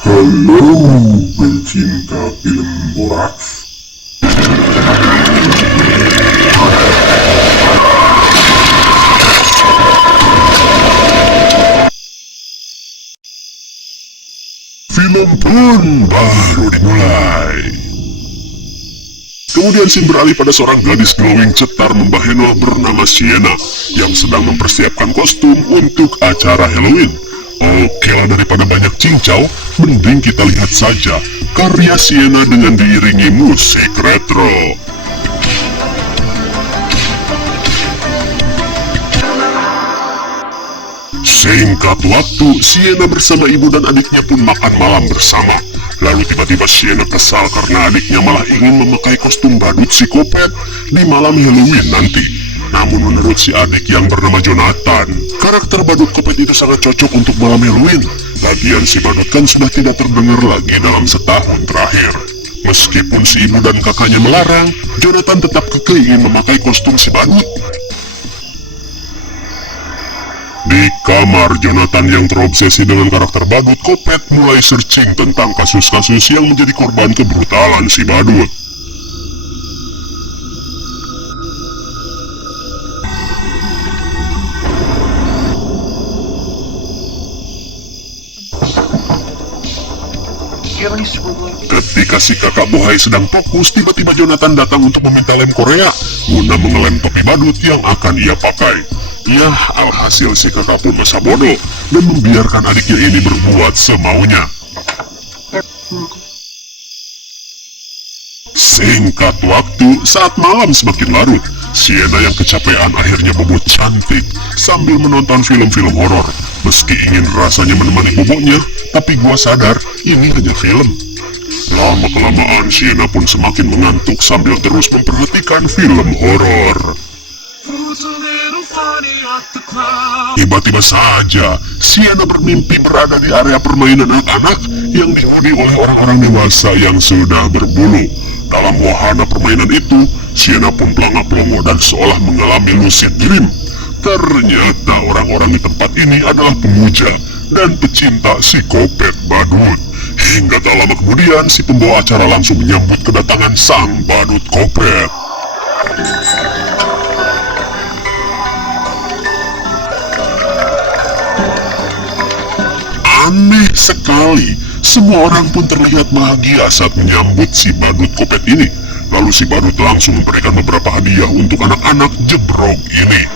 Halo pencinta film boraks. Film pun baru dimulai. Kemudian scene beralih pada seorang gadis glowing cetar membaheno bernama Sienna yang sedang mempersiapkan kostum untuk acara Halloween. Oke lah, daripada banyak cincau, mending kita lihat saja karya Sienna dengan diiringi musik retro. Singkat waktu, Sienna bersama ibu dan adiknya pun makan malam bersama. Lalu tiba-tiba Sienna kesal karena adiknya malah ingin memakai kostum badut psikopat di malam Halloween nanti. Namun menurut si adik yang bernama Jonathan, karakter badut kopet itu sangat cocok untuk malam Halloween. Lagian si badut kan sudah tidak terdengar lagi dalam setahun terakhir. Meskipun si ibu dan kakaknya melarang, Jonathan tetap kekeh ingin memakai kostum si badut. Di kamar, Jonathan yang terobsesi dengan karakter badut kopet mulai searching tentang kasus-kasus yang menjadi korban kebrutalan si badut. Ketika si kakak bohai sedang fokus, tiba-tiba Jonathan datang untuk meminta lem Korea guna mengelem topi badut yang akan ia pakai. Yah, alhasil si kakak pun masa bodoh dan membiarkan adiknya ini berbuat semaunya. Singkat waktu, saat malam semakin larut, Sienna yang kecapean akhirnya bobo cantik sambil menonton film-film horor. Meski ingin rasanya menemani bobonya, tapi gua sadar ini hanya film. Lama-kelamaan Sienna pun semakin mengantuk sambil terus memperhatikan film horor. Tiba-tiba saja, Sienna bermimpi berada di area permainan anak-anak yang dihuni oleh orang-orang dewasa yang sudah berbulu. Dalam wahana permainan itu, Sienna pun pelangap-pelongo dan seolah mengalami lucid dream. Ternyata orang-orang di tempat ini adalah pemuja dan pecinta si kopet badut. Hingga tak lama kemudian, si pembawa acara langsung menyambut kedatangan sang badut kopet. Aneh sekali, semua orang pun terlihat bahagia saat menyambut si badut kopet ini. Lalu si badut langsung memberikan beberapa hadiah untuk anak-anak jebrok ini.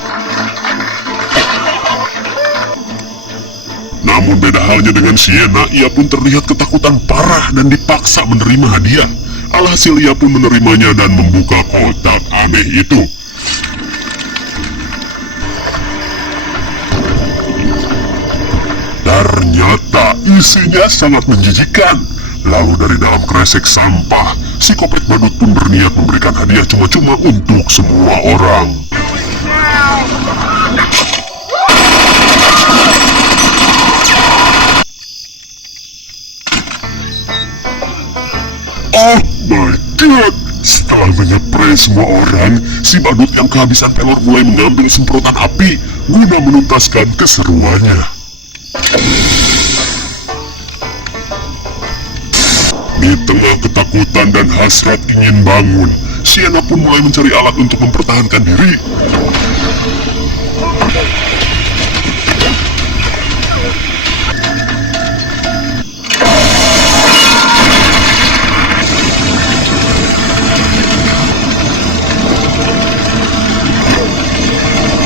Namun beda halnya dengan Sienna, ia pun terlihat ketakutan parah dan dipaksa menerima hadiah. Alhasil ia pun menerimanya dan membuka kotak aneh itu. Ternyata isinya sangat menjijikan. Lalu dari dalam kresek sampah, si kopet badut pun berniat memberikan hadiah cuma-cuma untuk semua orang. Oh my god! Setelah menyepray semua orang, si badut yang kehabisan pelor mulai mengambil semprotan api guna menuntaskan keseruannya. Di tengah ketakutan dan hasrat ingin bangun, Sienna pun mulai mencari alat untuk mempertahankan diri.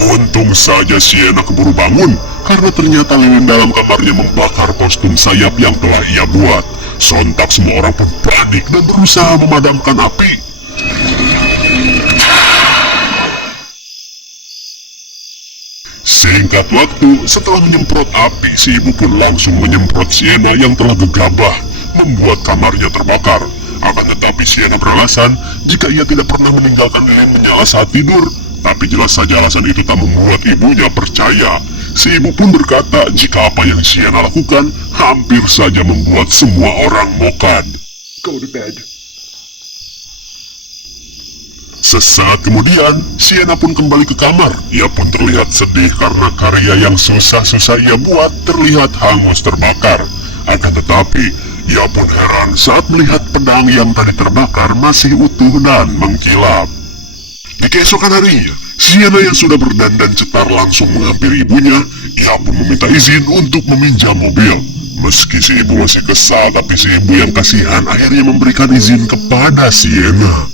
Untung saja Sienna keburu bangun, karena ternyata lilin dalam kamarnya membakar kostum sayap yang telah ia buat. Sontak semua orang pun panik dan berusaha memadamkan api. Singkat waktu, setelah menyemprot api, si ibu pun langsung menyemprot Sienna yang telah gegabah, membuat kamarnya terbakar. Akan tetapi Sienna beralasan jika ia tidak pernah meninggalkan lilin menyala saat tidur. Tapi jelas saja alasan itu tak membuat ibunya percaya. Si ibu pun berkata jika apa yang Sienna lakukan hampir saja membuat semua orang mokad. Go to bed. Sesaat kemudian, Sienna pun kembali ke kamar. Ia pun terlihat sedih karena karya yang susah-susah ia buat terlihat hangus terbakar. Akan tetapi, Ia pun heran saat melihat pedang yang tadi terbakar masih utuh dan mengkilap. Di keesokan harinya, Sienna yang sudah berdandan cetar langsung menghampiri ibunya. Ia pun meminta izin untuk meminjam mobil. Meski si ibu masih kesal, tapi si ibu yang kasihan akhirnya memberikan izin kepada Sienna.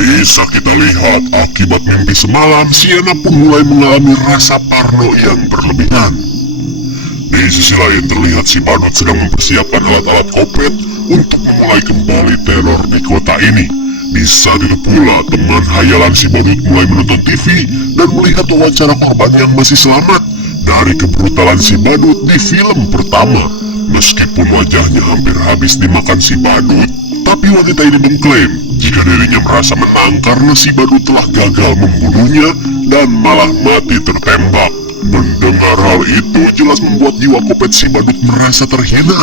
Bisa kita lihat, akibat mimpi semalam, Sienna pun mulai mengalami rasa parno yang berlebihan. Di sisi lain terlihat si badut sedang mempersiapkan alat-alat kopet untuk memulai kembali teror di kota ini. Di saat itu pula, teman hayalan si badut mulai menonton TV dan melihat wawancara korban yang masih selamat dari kebrutalan si badut di film pertama. Meskipun wajahnya hampir habis dimakan si badut, tapi wanita ini mengklaim jika dirinya merasa menang karena si badut telah gagal membunuhnya dan malah mati tertembak. Mendengar hal itu jelas membuat jiwa kopet si badut merasa terhina.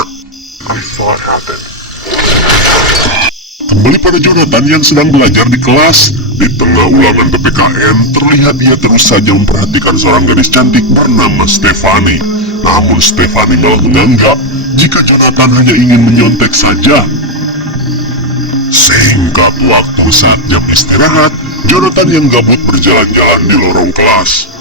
Kembali pada Jonathan yang sedang belajar di kelas. Di tengah ulangan PPKN, terlihat dia terus saja memperhatikan seorang gadis cantik bernama Stephanie. Namun Stephanie malah menganggap jika Jonathan hanya ingin menyontek saja. Singkat waktu saat jam istirahat, Jonathan yang gabut berjalan-jalan di lorong kelas.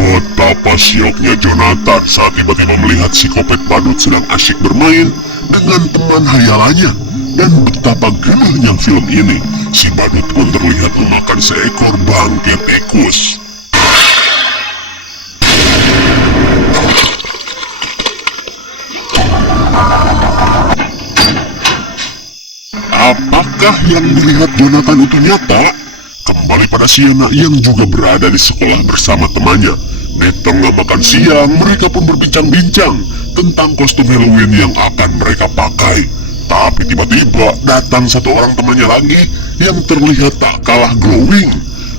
Betapa syoknya Jonathan saat tiba-tiba melihat si kopet badut sedang asyik bermain dengan teman hayalannya. Dan betapa gelahnya film ini, si badut pun terlihat memakan seekor bangkai tikus. Apakah yang dilihat Jonathan itu nyata? Kembali pada Sienna yang juga berada di sekolah bersama temannya. Di tengah makan siang, mereka pun berbincang-bincang tentang kostum Halloween yang akan mereka pakai. Tapi tiba-tiba datang satu orang temannya lagi yang terlihat tak kalah glowing.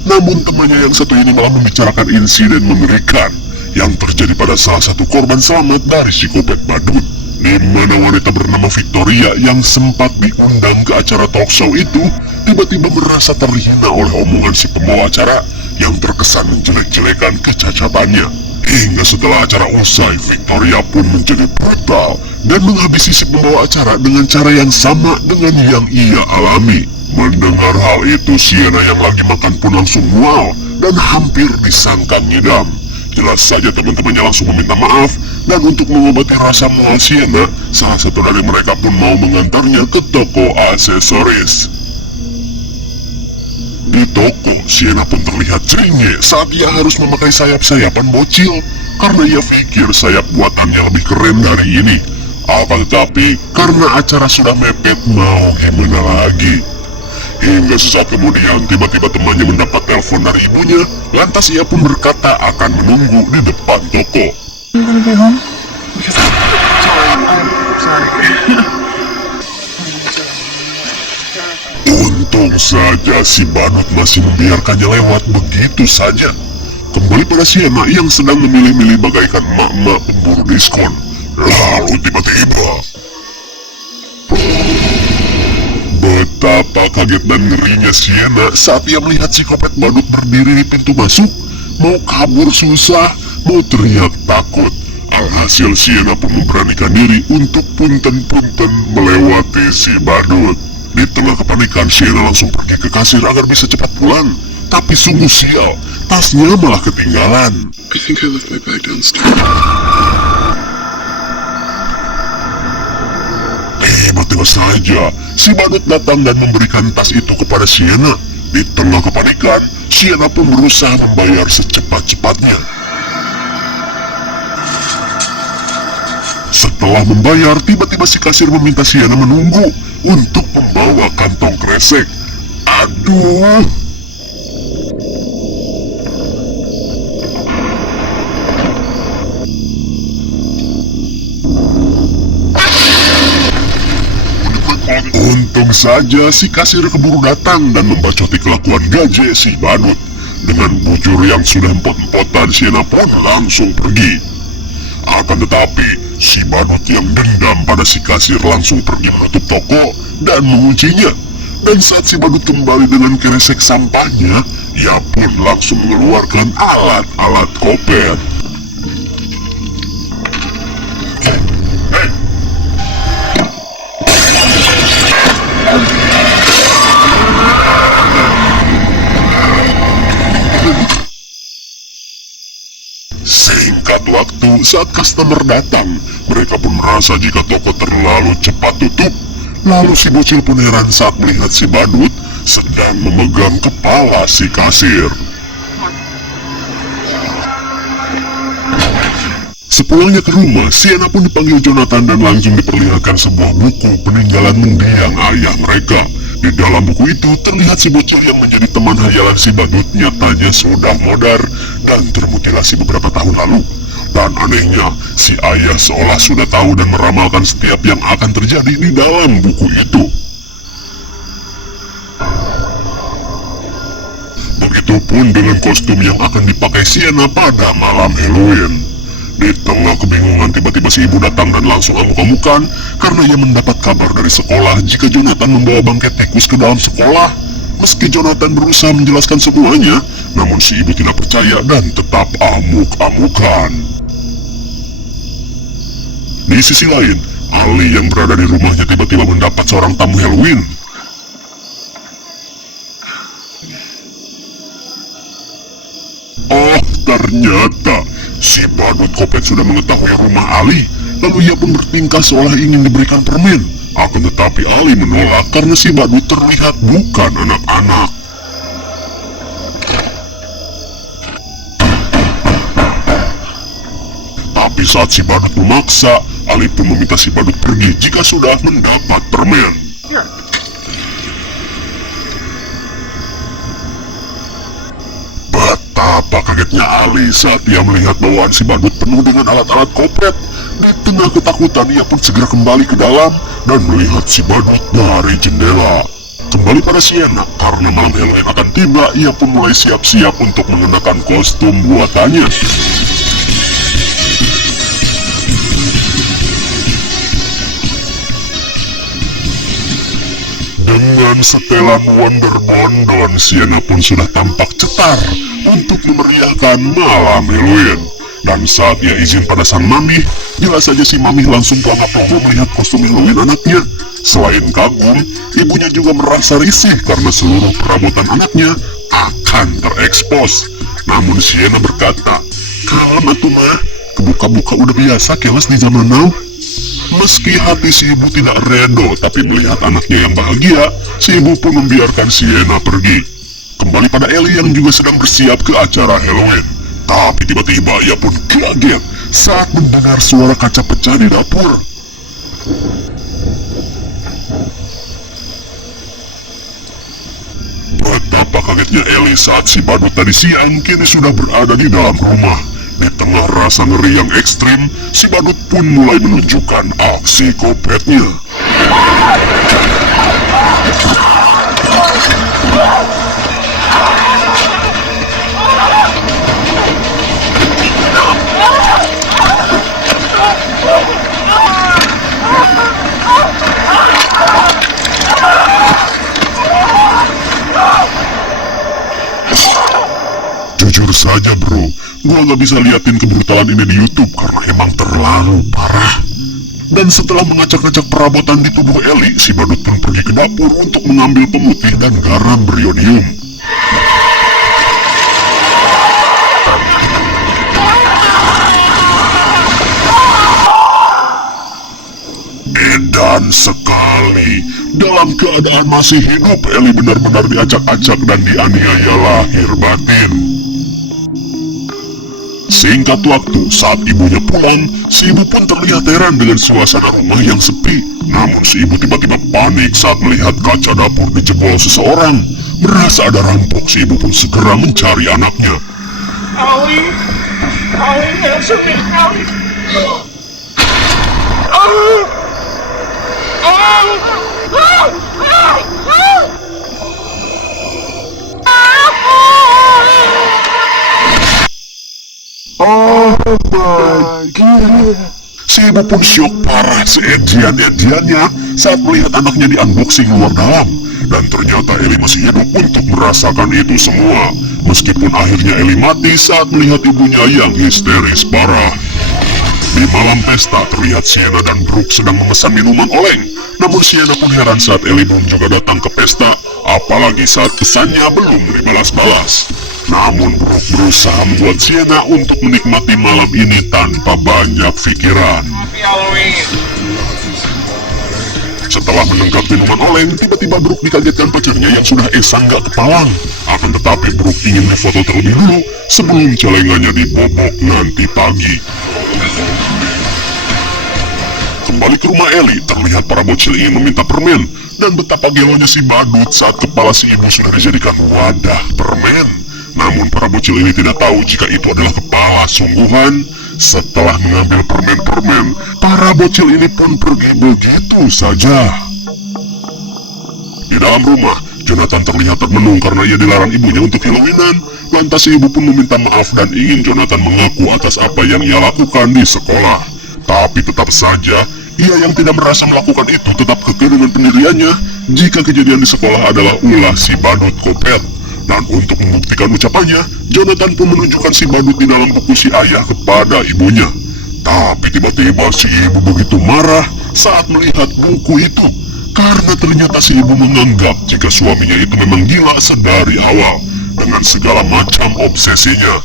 Namun temannya yang satu ini malah membicarakan insiden mengerikan yang terjadi pada salah satu korban selamat dari si kopet badut, di mana wanita bernama Victoria yang sempat diundang ke acara talkshow itu tiba-tiba merasa terhina oleh omongan si pembawa acara yang terkesan menjelek-jelekan kecacatannya. Hingga setelah acara usai, Victoria pun menjadi brutal dan menghabisi si pembawa acara dengan cara yang sama dengan yang ia alami. Mendengar hal itu, Sienna yang lagi makan pun langsung mual dan hampir disangka ngidam. Jelas saja teman-temannya langsung meminta maaf, dan untuk mengobati rasa mual Sienna, salah satu dari mereka pun mau mengantarnya ke toko aksesoris. Di toko, Sienna pun terlihat ceringnya saat ia harus memakai sayap-sayapan bocil karena ia pikir sayap buatannya lebih keren dari ini. Akan tetapi, karena acara sudah mepet, mau gimana lagi? Hingga sesaat kemudian, tiba-tiba temannya mendapat telepon dari ibunya, lantas ia pun berkata akan menunggu di depan toko. I'm gonna go home because sorry. Untung saja si badut masih membiarkannya lewat begitu saja. Kembali pada Sienna yang sedang memilih-milih bagaikan emak-emak pemburu diskon. Lalu tiba-tiba, betapa kaget dan ngerinya Sienna saat ia melihat si kopet badut berdiri di pintu masuk. Mau kabur susah, mau teriak takut. Alhasil Sienna pun memberanikan diri untuk punten-punten melewati si badut. Di tengah kepanikan, Sienna langsung pergi ke kasir agar bisa cepat pulang. Tapi sungguh sial, tasnya malah ketinggalan. I think I left my bag downstairs. Tiba-tiba saja, si badut datang dan memberikan tas itu kepada Sienna. Di tengah kepanikan, Sienna pun berusaha membayar secepat-cepatnya. Setelah membayar, tiba-tiba si kasir meminta Sienna menunggu untuk membawa kantong kresek. Aduh! Untung saja si kasir keburu datang dan membacoti kelakuan gaje si badut. Dengan bujur yang sudah empot-empotan, Sienna pun langsung pergi. Akan tetapi, si badut yang dendam pada si kasir langsung pergi menutup toko dan menguncinya. Dan saat si badut kembali dengan kresek sampahnya, Ia pun langsung mengeluarkan alat-alat Kopet. Singkat waktu, saat customer datang, mereka pun merasa jika toko terlalu cepat tutup. Lalu si bocil pun heran saat melihat si badut sedang memegang kepala si kasir. Sepulangnya ke rumah, Sienna pun dipanggil Jonathan dan langsung diperlihatkan sebuah buku peninggalan mendiang ayah mereka. Di dalam buku itu terlihat si bocil yang menjadi teman hayalan si badut nyatanya sudah modar dan termutilasi beberapa tahun lalu. Dan anehnya, si ayah seolah sudah tahu dan meramalkan setiap yang akan terjadi di dalam buku itu. Begitupun dengan kostum yang akan dipakai Sienna pada malam Halloween. Di tengah kebingungan, tiba-tiba si ibu datang dan langsung amuk-amukan karena ia mendapat kabar dari sekolah jika Jonathan membawa bangkai tikus ke dalam sekolah. Meski Jonathan berusaha menjelaskan semuanya, namun si ibu tidak percaya dan tetap amuk-amukan. Di sisi lain, Ali yang berada di rumahnya tiba-tiba mendapat seorang tamu Halloween. Oh, ternyata si badut Kopet sudah mengetahui rumah Ali. Lalu ia pun bertingkah seolah ingin diberikan permen. Akan tetapi Ali menolak karena si badut terlihat bukan anak-anak. Tapi saat si badut memaksa, Ali pun meminta si badut pergi jika sudah mendapat permen. Betapa kagetnya Ali saat ia melihat bawaan si badut penuh dengan alat-alat Kopet. Di tengah ketakutan, ia pun segera kembali ke dalam dan melihat si badut dari jendela. Kembali pada Sienna, karena malam Halloween akan tiba, ia pun mulai siap-siap untuk mengenakan kostum buatannya. Dengan setelan Wonder Bondon, Sienna pun sudah tampak cetar untuk memeriahkan malam Halloween. Dan saat ia izin pada sang mami, jelas saja si mami langsung bangga-bangga melihat kostum Halloween anaknya. Selain kagum, ibunya juga merasa risih karena seluruh perabotan anaknya akan terekspos. Namun Sienna berkata, "Kalem atuh mah, kebuka-buka udah biasa kelas di zaman now." Meski hati si ibu tidak redo, tapi melihat anaknya yang bahagia, si ibu pun membiarkan Sienna pergi. Kembali pada Ellie yang juga sedang bersiap ke acara Halloween. Tapi tiba-tiba ia pun kaget saat mendengar suara kaca pecah di dapur. Betapa kagetnya Ellie saat si badut tadi siang kini sudah berada di dalam rumah. Di tengah rasa ngeri yang ekstrim, si badut pun mulai menunjukkan aksi Kopetnya. Jujur saja bro, gua nggak bisa liatin kebrutalan ini di YouTube karena emang terlalu parah. Dan setelah mengacak-ngacak perabotan di tubuh Ellie, si badut pun pergi ke dapur untuk mengambil pemutih dan garam beriodium. Edan sekali, dalam keadaan masih hidup, Ellie benar-benar diacak-acak dan dianiaya lahir batin. Singkat waktu, saat ibunya pulang, si ibu pun terlihat heran dengan suasana rumah yang sepi. Namun si ibu tiba-tiba panik saat melihat kaca dapur dijebol seseorang. Merasa ada rampok, si ibu pun segera mencari anaknya. Ollie, answer me, Ollie. Oh my God! Si ibu pun syok parah seedian-ediannya saat melihat anaknya di-unboxing luar dalam. Dan ternyata Eli masih hidup untuk merasakan itu semua. Meskipun akhirnya Eli mati saat melihat ibunya yang histeris parah. Di malam pesta terlihat Sienna dan Brooke sedang memesan minuman oleng. Namun Sienna pun heran saat Eli belum juga datang ke pesta, apalagi saat pesannya belum dibalas-balas. Namun Brooke berusaha membuat Sienna untuk menikmati malam ini tanpa banyak pikiran. Happy Halloween. Setelah menenggak minuman oleng, tiba-tiba Brooke dikagetkan pacarnya yang sudah gak kepalang. Akan tetapi Brooke ingin difoto terlebih dulu sebelum celengannya dibobok nanti pagi. Kembali ke rumah Eli, terlihat para bocil ingin meminta permen. Dan betapa gelonya si badut saat kepala si ibu sudah dijadikan wadah permen. Namun para bocil ini tidak tahu jika itu adalah kepala sungguhan. Setelah mengambil permen-permen, para bocil ini pun pergi begitu saja. Di dalam rumah, Jonathan terlihat termenung karena ia dilarang ibunya untuk Halloweenan. Lantas si ibu pun meminta maaf dan ingin Jonathan mengaku atas apa yang ia lakukan di sekolah. Tapi tetap saja, ia yang tidak merasa melakukan itu tetap kekeh dengan pendiriannya jika kejadian di sekolah adalah ulah si badut Kopet. Dan untuk membuktikan ucapannya, Jonathan pun menunjukkan si badut di dalam buku si ayah kepada ibunya. Tapi tiba-tiba si ibu begitu marah saat melihat buku itu, karena ternyata si ibu menganggap jika suaminya itu memang gila sedari awal, dengan segala macam obsesinya.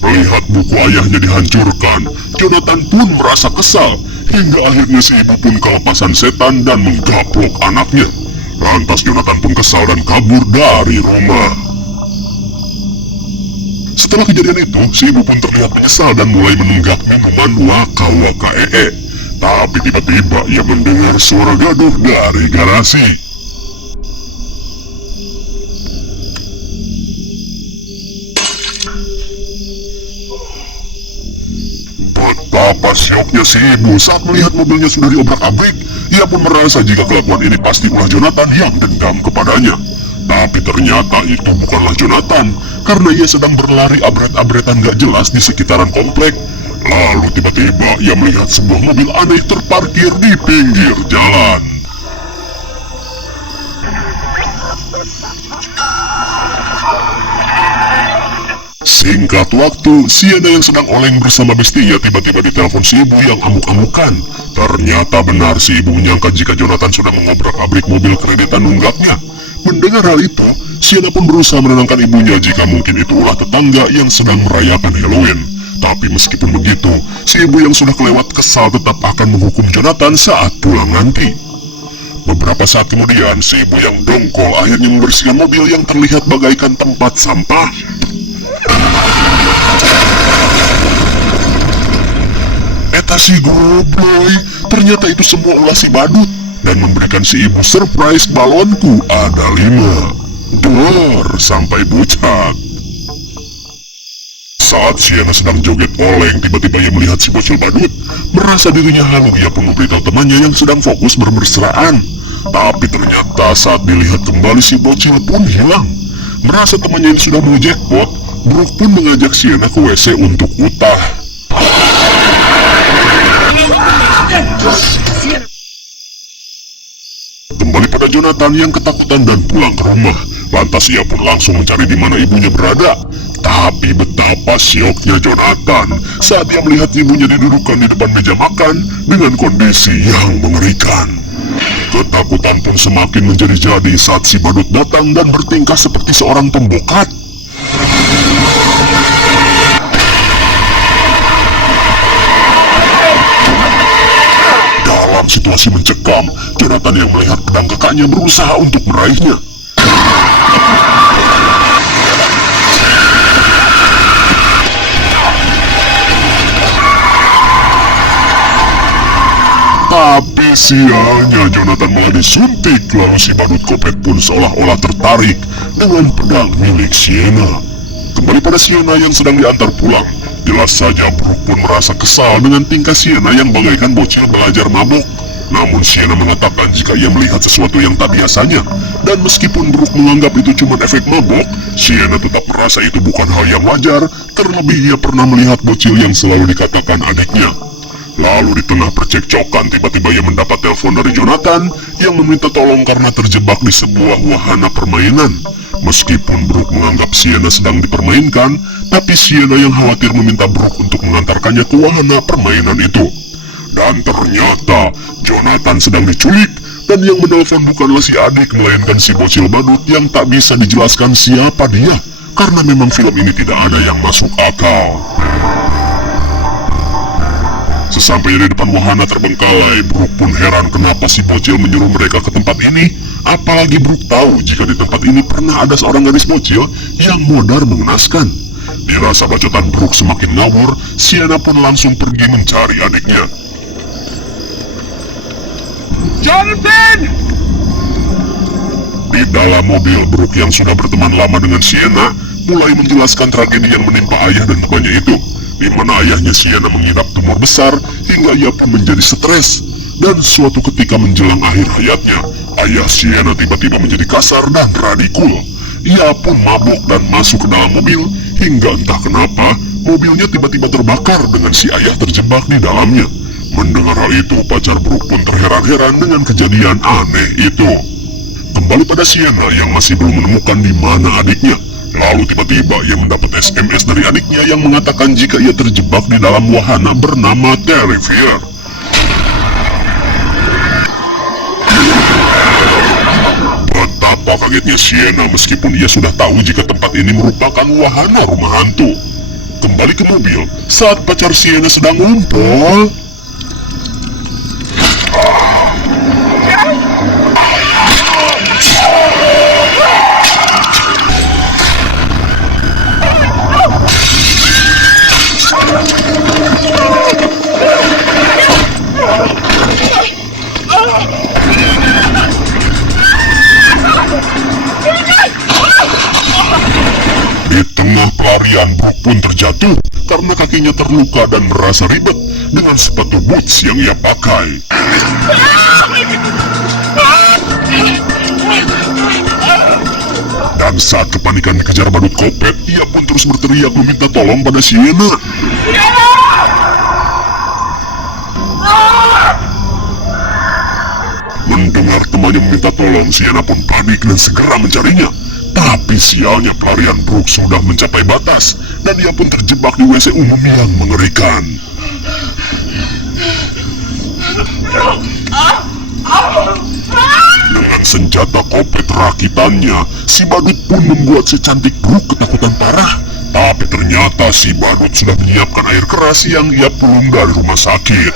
Melihat buku ayahnya dihancurkan, Jonathan pun merasa kesal, hingga akhirnya si ibu pun kelepasan setan dan menggaplok anaknya. Lantas Jonathan pun kesal dan kabur dari rumah. Setelah kejadian itu, si ibu pun terlihat menyesal dan mulai menenggak minuman waka-waka ee. Tapi tiba-tiba ia mendengar suara gaduh dari garasi. Betapa syoknya si ibu saat melihat mobilnya sudah diobrak-abrik. Ia pun merasa jika kelakuan ini pasti ulah Jonathan yang dendam kepadanya. Tapi ternyata itu bukanlah Jonathan, karena ia sedang berlari abret-abretan gak jelas di sekitaran komplek. Lalu tiba-tiba ia melihat sebuah mobil aneh terparkir di pinggir jalan. Singkat waktu, Sienna yang sedang oleng bersama bestinya tiba-tiba ditelepon si ibu yang amuk-amukan. Ternyata benar si ibu menyangka jika Jonathan sudah mengobrak-abrik mobil kreditan nunggaknya. Mendengar hal itu, Sienna pun berusaha menenangkan ibunya jika mungkin itu ulah tetangga yang sedang merayakan Halloween. Tapi meskipun begitu, si ibu yang sudah kelewat kesal tetap akan menghukum Jonathan saat pulang nanti. Beberapa saat kemudian, si ibu yang dongkol akhirnya membersihkan mobil yang terlihat bagaikan tempat sampah. Eta si gobloy, ternyata itu semua ulah si badut. Dan memberikan si ibu surprise balonku ada 5. Dor sampai bucat. Saat Sienna sedang joget oleng, tiba-tiba ia melihat si bocil badut. Merasa dirinya halu, ia pun memberitahu temannya yang sedang fokus bermesraan. Tapi ternyata saat dilihat kembali si bocil pun hilang. Merasa temannya yang sudah mau jackpot, Brooke pun mengajak Sienna ke WC untuk utah. Kembali pada Jonathan yang ketakutan dan pulang ke rumah. Lantas ia pun langsung mencari di mana ibunya berada. Tapi betapa syoknya Jonathan saat ia melihat ibunya didudukkan di depan meja makan dengan kondisi yang mengerikan. Ketakutan pun semakin menjadi-jadi saat si badut datang dan bertingkah seperti seorang pembokat. Dalam situasi mencekam, Jonathan yang melihat pedang kakaknya berusaha untuk meraihnya. Tapi sialnya Jonathan malah disuntik, lalu si badut Kopet pun seolah-olah tertarik dengan pedang milik Sienna. Kembali pada Sienna yang sedang diantar pulang. Jelas saja Brooke pun merasa kesal dengan tingkah Sienna yang bagaikan bocil belajar mabuk. Namun Sienna mengatakan jika ia melihat sesuatu yang tak biasanya. Dan meskipun Brooke menganggap itu cuma efek mabok, Sienna tetap merasa itu bukan hal yang wajar, terlebih ia pernah melihat bocil yang selalu dikatakan adiknya. Lalu di tengah percekcokan tiba-tiba ia mendapat telepon dari Jonathan yang meminta tolong karena terjebak di sebuah wahana permainan. Meskipun Brooke menganggap Sienna sedang dipermainkan, tapi Sienna yang khawatir meminta Brooke untuk mengantarkannya ke wahana permainan itu. Dan ternyata Jonathan sedang diculik, dan yang menelpon bukanlah si adik melainkan si bocil badut yang tak bisa dijelaskan siapa dia, karena memang film ini tidak ada yang masuk akal. Sesampainya di depan wahana terbengkalai, Brooke pun heran kenapa si bocil menyuruh mereka ke tempat ini. Apalagi Brooke tahu jika di tempat ini pernah ada seorang gadis bocil yang modar mengenaskan. Dirasa bacotan Brooke semakin ngawur, Sienna pun langsung pergi mencari adiknya. Jonathan! Di dalam mobil, Brooke yang sudah berteman lama dengan Sienna mulai menjelaskan tragedi yang menimpa ayah dan temannya itu, di mana ayahnya Sienna mengidap tumor besar hingga ia pun menjadi stres. Dan suatu ketika menjelang akhir hayatnya, ayah Sienna tiba-tiba menjadi kasar dan radikul. Ia pun mabuk dan masuk ke dalam mobil, hingga entah kenapa mobilnya tiba-tiba terbakar dengan si ayah terjebak di dalamnya. Mendengar hal itu, pacar Brooke pun terheran-heran dengan kejadian aneh itu. Kembali pada Sienna yang masih belum menemukan di mana adiknya. Lalu tiba-tiba ia mendapat SMS dari adiknya yang mengatakan jika ia terjebak di dalam wahana bernama Terrifier. Betapa kagetnya Sienna meskipun ia sudah tahu jika tempat ini merupakan wahana rumah hantu. Kembali ke mobil, saat pacar Sienna sedang ngumpul, di tengah pelarian Brooke pun terjatuh karena kakinya terluka dan merasa ribet dengan sepatu boots yang ia pakai. Dan saat kepanikan dikejar badut kopet, ia pun terus berteriak meminta tolong pada Sienna. Mendengar temannya meminta tolong, Sienna pun panik dan segera mencarinya. Tapi sialnya pelarian Brooke sudah mencapai batas, dan ia pun terjebak di WC umum yang mengerikan. Dengan senjata kopet rakitannya, si badut pun membuat si cantik Brooke ketakutan parah. Tapi ternyata si badut sudah menyiapkan air keras yang ia pulang dari rumah sakit.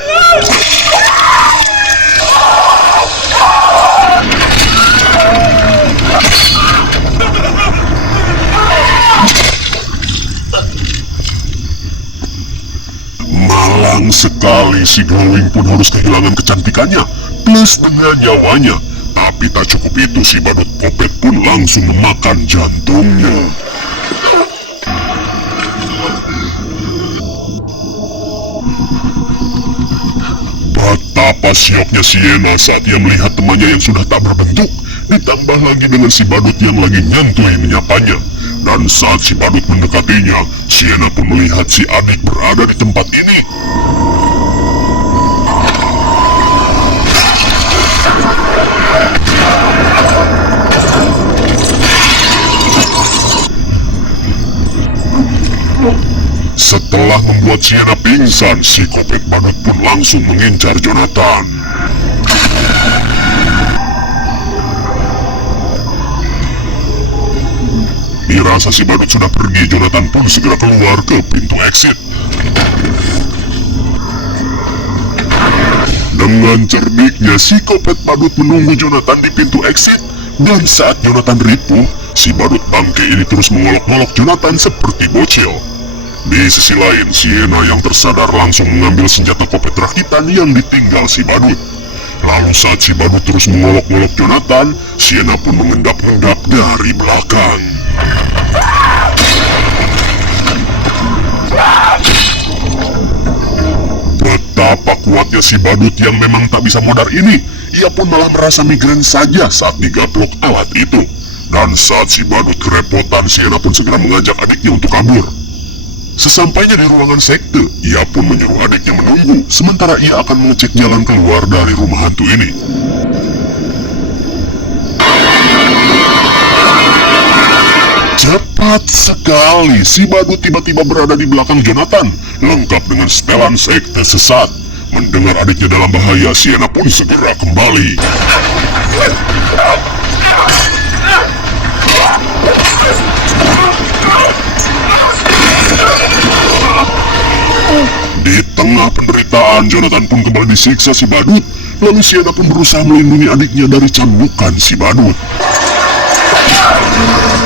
Malang sekali, si glowing pun harus kehilangan kecantikannya plus dengan nyawanya. Tapi tak cukup itu, si badut kopet pun langsung memakan jantungnya. Betapa syoknya Sienna saat ia melihat temannya yang sudah tak berbentuk, ditambah lagi dengan si badut yang lagi nyantui menyapanya. Dan saat si badut mendekatinya, Sienna pun melihat si adik berada di tempat ini. Setelah membuat Sienna pingsan, si kopet badut pun langsung mengincar Jonathan. Dirasa si badut sudah pergi, Jonathan pun segera keluar ke pintu exit. Dengan cerdiknya, si kopet badut menunggu Jonathan di pintu exit. Dan saat Jonathan ripuh, si badut bangke ini terus mengolok-ngolok Jonathan seperti bocil. Di sisi lain, Sienna yang tersadar langsung mengambil senjata kopet rakitan yang ditinggal si badut. Lalu saat si badut terus mengolok-ngolok Jonathan, Sienna pun mengendap-endap dari belakang. betapa kuatnya si badut yang memang tak bisa modar ini. Ia pun malah merasa migrain saja saat digaplok alat itu. Dan saat si badut kerepotan, Sienna pun segera mengajak adiknya untuk kabur. Sesampainya di ruangan sekte, ia pun menyuruh adiknya menunggu, sementara ia akan mengecek jalan keluar dari rumah hantu ini. Cepat sekali, si badut tiba-tiba berada di belakang Jonathan, lengkap dengan setelan sekte sesat. Mendengar adiknya dalam bahaya, Sienna pun segera kembali. Di tengah penderitaan, Jonathan pun kembali disiksa si badut. Lalu Sienna pun berusaha melindungi adiknya dari cambukan si badut.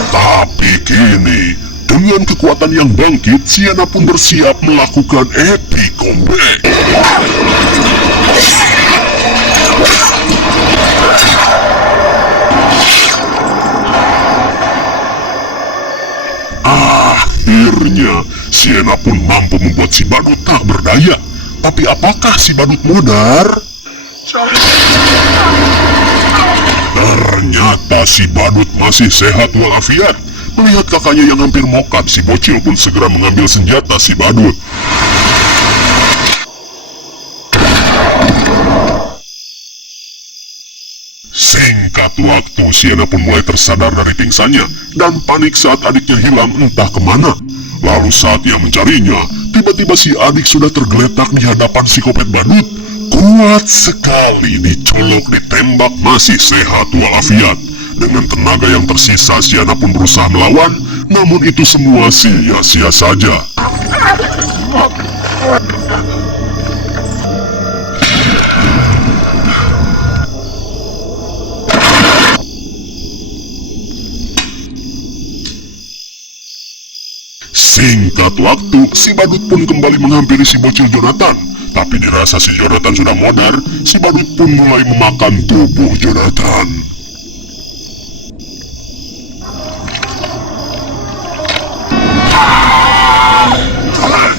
Tapi kini, dengan kekuatan yang bangkit, Sienna pun bersiap melakukan epic comeback. Akhirnya, Sienna pun mampu membuat si badut tak berdaya. Tapi apakah si badut modar? Ternyata si badut masih sehat walafiat. Melihat kakaknya yang hampir mokat, si bocil pun segera mengambil senjata si badut. Singkat waktu, Sienna pun mulai tersadar dari pingsannya dan panik saat adiknya hilang entah kemana. Lalu saat ia mencarinya, tiba-tiba si adik sudah tergeletak di hadapan si kopet badut. Kuat sekali, dicolok, ditembak, masih sehat walafiat. Dengan tenaga yang tersisa, Sienna pun berusaha melawan, namun itu semua sia-sia saja. Singkat waktu, si badut pun kembali menghampiri si bocil Jonathan. Tapi dirasa si Jonathan sudah modar, si badut pun mulai memakan tubuh Jonathan.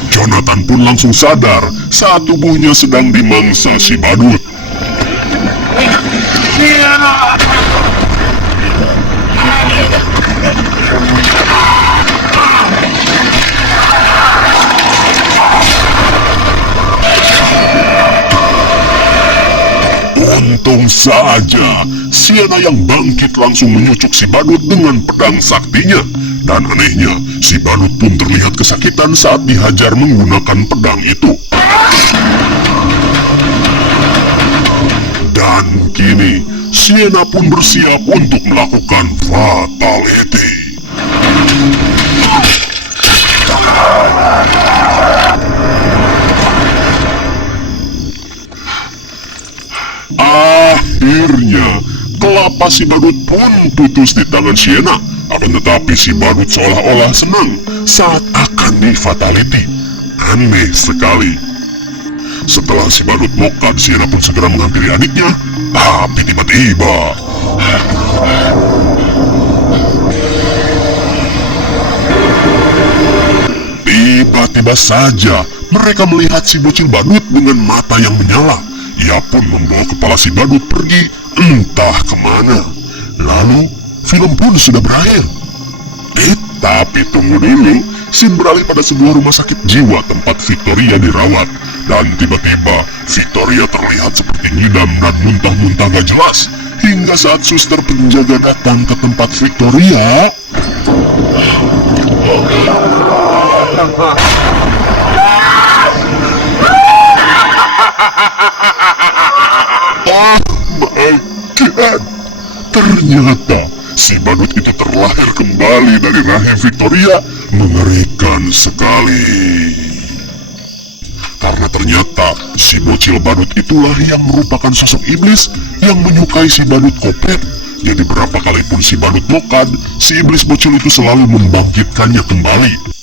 Jonathan pun langsung sadar saat tubuhnya sedang dimangsa si badut. Untung saja, Sienna yang bangkit langsung menyucuk si badut dengan pedang saktinya. Dan anehnya, si badut pun terlihat kesakitan saat dihajar menggunakan pedang itu. Dan kini, Sienna pun bersiap untuk melakukan fatality. Akhirnya, kelapa si badut pun putus di tangan Sienna. Akan tetapi si badut seolah-olah senang saat akan di-fatality. Aneh sekali. Setelah si badut mokat, Sienna pun segera menghampiri adiknya. Tapi tiba-tiba, saja mereka melihat si bocil badut dengan mata yang menyala. Ia pun membawa kepala si badut pergi entah kemana. Lalu film pun sudah berakhir. Tapi tunggu dulu, scene beralih pada sebuah rumah sakit jiwa tempat Victoria dirawat. Dan tiba-tiba Victoria terlihat seperti ngidam dan muntah-muntah gak jelas. Hingga saat suster penjaga datang ke tempat Victoria, oh my god, ternyata si badut itu terlahir kembali dari rahim Victoria. Mengerikan sekali. Karena ternyata si bocil badut itulah yang merupakan sosok iblis yang menyukai si badut kopet. Jadi berapa kali pun si badut mokad, si iblis bocil itu selalu membangkitkannya kembali.